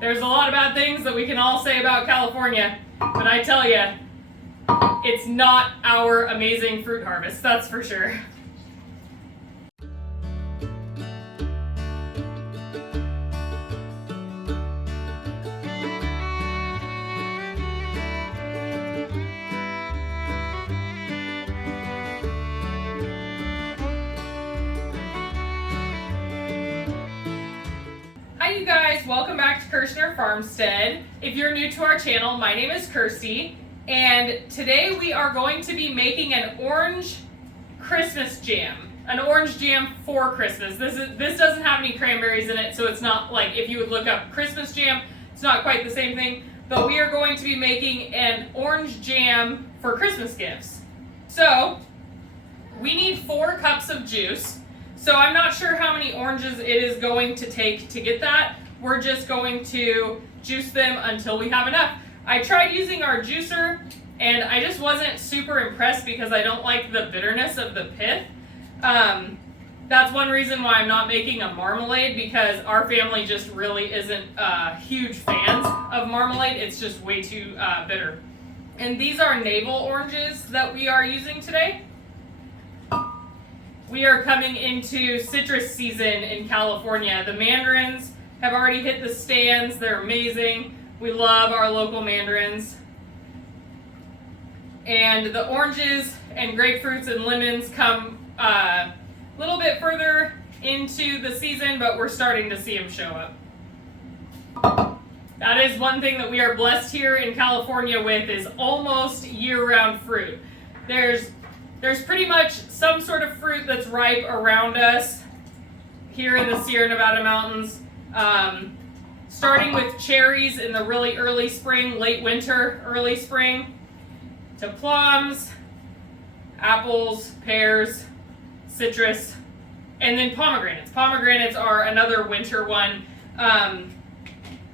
There's a lot of bad things that we can all say about California, but I tell you, it's not our amazing fruit harvest, that's for sure. Hi you guys, welcome back to Kirshner FarmStead. If you're new to our channel, my name is Kirsty, and today we are going to be making an orange Christmas jam. An orange jam for Christmas. This doesn't have any cranberries in it, so it's not like if you would look up Christmas jam, it's not quite the same thing, but we are going to be making an orange jam for Christmas gifts. So, we need 4 cups of juice. So I'm not sure how many oranges it is going to take to get that. We're just going to juice them until we have enough. I tried using our juicer and I just wasn't super impressed because I don't like the bitterness of the pith. That's one reason why I'm not making a marmalade, because our family just really isn't huge fans of marmalade. It's just way too bitter. And these are navel oranges that we are using today. We are coming into citrus season in California. The mandarins have already hit the stands. They're amazing. We love our local mandarins. And the oranges and grapefruits and lemons come a little bit further into the season, but we're starting to see them show up. That is one thing that we are blessed here in California with, is almost year-round fruit. There's pretty much some sort of fruit that's ripe around us here in the Sierra Nevada mountains, starting with cherries in the really early spring, late winter, early spring, to plums, apples, pears, citrus, and then pomegranates. Pomegranates are another winter one.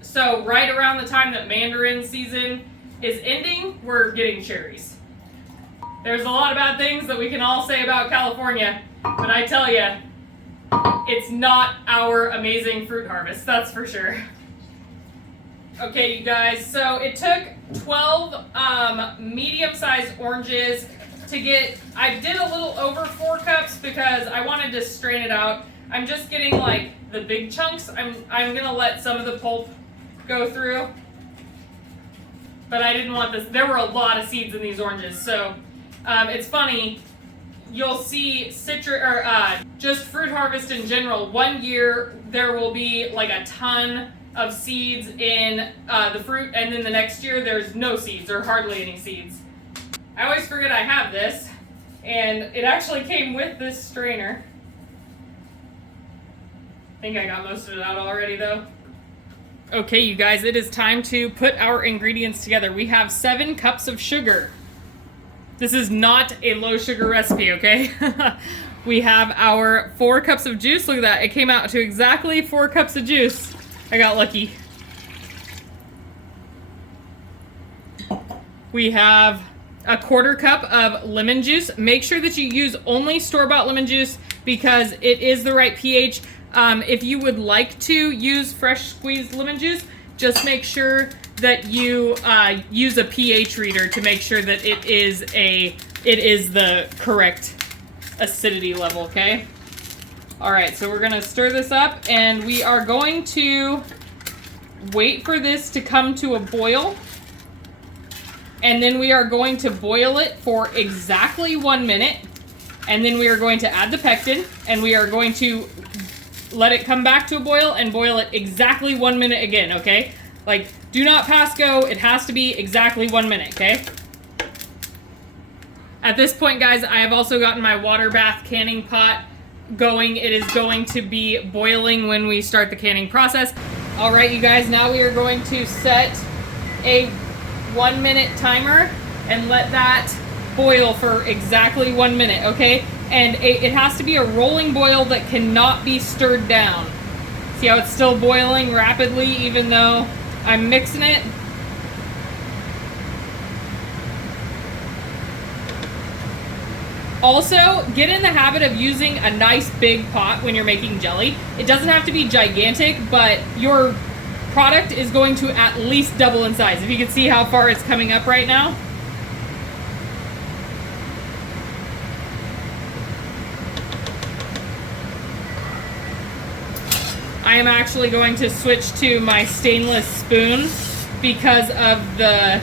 So right around the time that mandarin season is ending, we're getting cherries. There's a lot of bad things that we can all say about California, but I tell you, it's not our amazing fruit harvest, that's for sure. Okay, you guys, so it took 12 medium-sized oranges to get, I did a little over 4 cups because I wanted to strain it out. I'm just getting like the big chunks. I'm gonna let some of the pulp go through, but I didn't want this. There were a lot of seeds in these oranges, so it's funny, you'll see citrus or just fruit harvest in general. One year there will be like a ton of seeds in the fruit, and then the next year there's no seeds or hardly any seeds. I always forget I have this, and it actually came with this strainer. I think I got most of it out already though. Okay, you guys, it is time to put our ingredients together. We have 7 cups of sugar. This is not a low sugar recipe, okay? We have our 4 cups of juice. Look at that. It came out to exactly 4 cups of juice. I got lucky. We have a 1/4 cup of lemon juice. Make sure that you use only store-bought lemon juice because it is the right pH. If you would like to use fresh squeezed lemon juice, just make sure that you use a pH reader to make sure that it is the correct acidity level, okay? All right, so we're gonna stir this up and we are going to wait for this to come to a boil. And then we are going to boil it for exactly 1 minute. And then we are going to add the pectin and we are going to let it come back to a boil and boil it exactly 1 minute again, okay? Like, do not pass go. It has to be exactly 1 minute, okay? At this point, guys, I have also gotten my water bath canning pot going. It is going to be boiling when we start the canning process. All right, you guys, now we are going to set a 1 minute timer and let that boil for exactly 1 minute, okay? And it has to be a rolling boil that cannot be stirred down. See how it's still boiling rapidly even though I'm mixing it? Also, get in the habit of using a nice big pot when you're making jelly. It doesn't have to be gigantic, but your product is going to at least double in size. If you can see how far it's coming up right now. I am actually going to switch to my stainless spoon because of the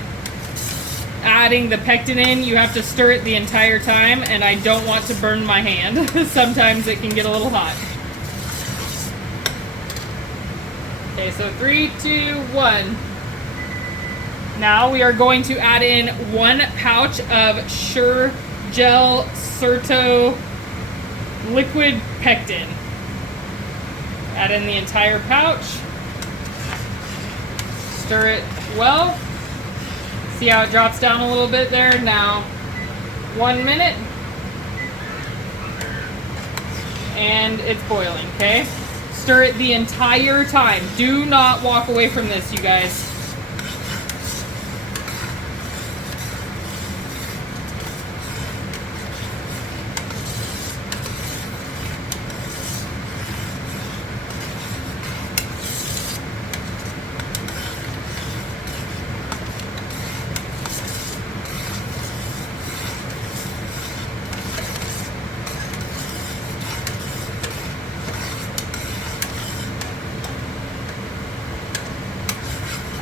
adding the pectin in. You have to stir it the entire time, and I don't want to burn my hand. Sometimes it can get a little hot. Okay, so 3, 2, 1. Now we are going to add in 1 pouch of Sure Gel Certo liquid pectin. Add in the entire pouch. Stir it well. See how it drops down a little bit there? Now, 1 minute. And it's boiling, okay? Stir it the entire time. Do not walk away from this, you guys.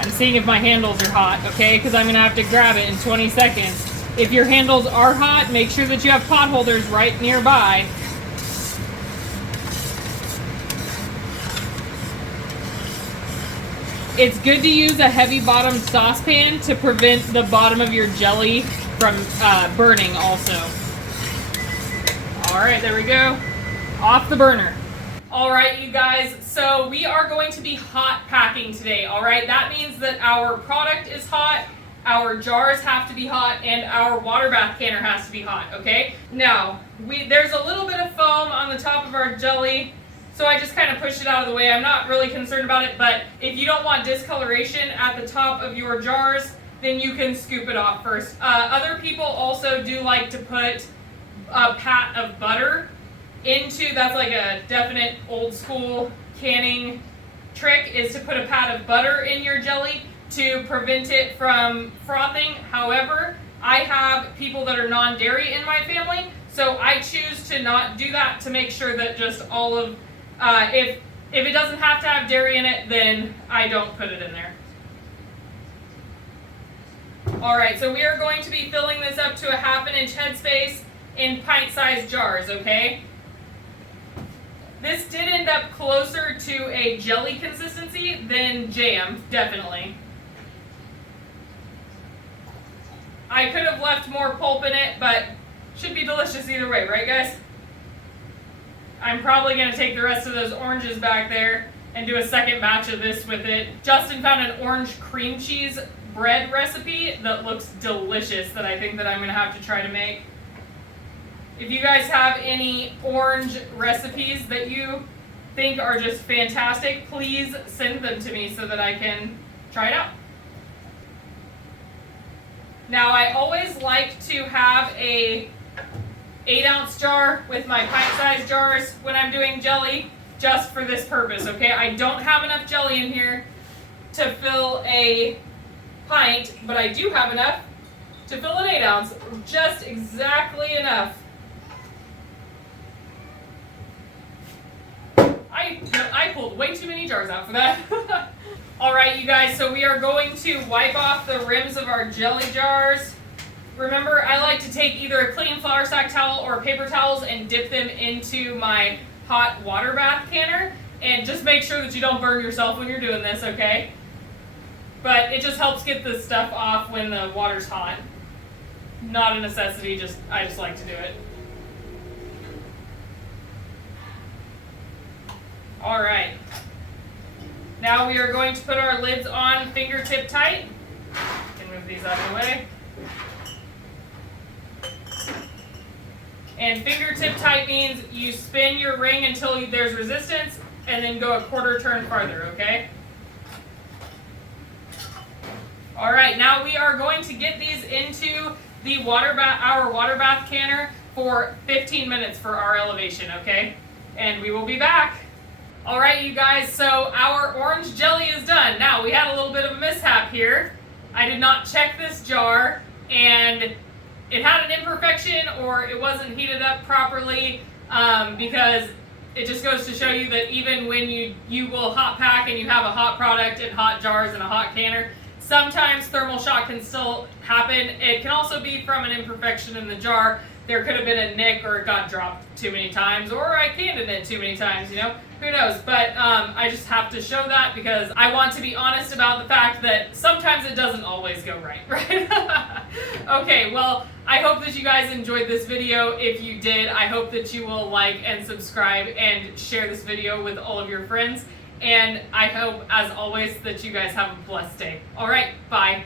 I'm seeing if my handles are hot, okay? Because I'm going to have to grab it in 20 seconds. If your handles are hot, make sure that you have pot holders right nearby. It's good to use a heavy bottomed saucepan to prevent the bottom of your jelly from burning also. All right, there we go. Off the burner. All right, you guys, so we are going to be hot packing today, all right? That means that our product is hot, our jars have to be hot, and our water bath canner has to be hot, okay? Now, there's a little bit of foam on the top of our jelly, so I just kind of pushed it out of the way. I'm not really concerned about it, but if you don't want discoloration at the top of your jars, then you can scoop it off first. Other people also do like to put a pat of butter into, that's like a definite old school canning trick, is to put a pat of butter in your jelly to prevent it from frothing. However, I have people that are non-dairy in my family, so I choose to not do that to make sure that just all of, if it doesn't have to have dairy in it, then I don't put it in there. Alright, so we are going to be filling this up to a 1/2 inch headspace in pint-sized jars, okay? This did end up closer to a jelly consistency than jam, definitely. I could have left more pulp in it, but should be delicious either way, right guys? I'm probably going to take the rest of those oranges back there and do a second batch of this with it. Justin found an orange cream cheese bread recipe that looks delicious that I think that I'm going to have to try to make. If you guys have any orange recipes that you think are just fantastic, please send them to me so that I can try it out. Now, I always like to have a 8-ounce jar with my pint-sized jars when I'm doing jelly, just for this purpose, okay? I don't have enough jelly in here to fill a pint, but I do have enough to fill an 8-ounce, just exactly enough. I pulled way too many jars out for that. Alright, you guys, so we are going to wipe off the rims of our jelly jars. Remember, I like to take either a clean flour sack towel or paper towels and dip them into my hot water bath canner. And just make sure that you don't burn yourself when you're doing this, okay? But it just helps get the stuff off when the water's hot. Not a necessity, I just like to do it. All right. Now we are going to put our lids on fingertip tight. You can move these out of the way. And fingertip tight means you spin your ring until there's resistance and then go a quarter turn farther, okay? All right, now we are going to get these into the our water bath canner for 15 minutes for our elevation, okay? And we will be back. All right, you guys, so our orange jelly is done. Now, we had a little bit of a mishap here. I did not check this jar, and it had an imperfection, or it wasn't heated up properly, because it just goes to show you that even when you will hot pack and you have a hot product in hot jars and a hot canner, sometimes thermal shock can still happen. It can also be from an imperfection in the jar. There could have been a nick, or it got dropped too many times, or I canned it too many times, you know? Who knows? But I just have to show that because I want to be honest about the fact that sometimes it doesn't always go right, right? Okay, well, I hope that you guys enjoyed this video. If you did, I hope that you will like and subscribe and share this video with all of your friends. And I hope, as always, that you guys have a blessed day. All right, bye.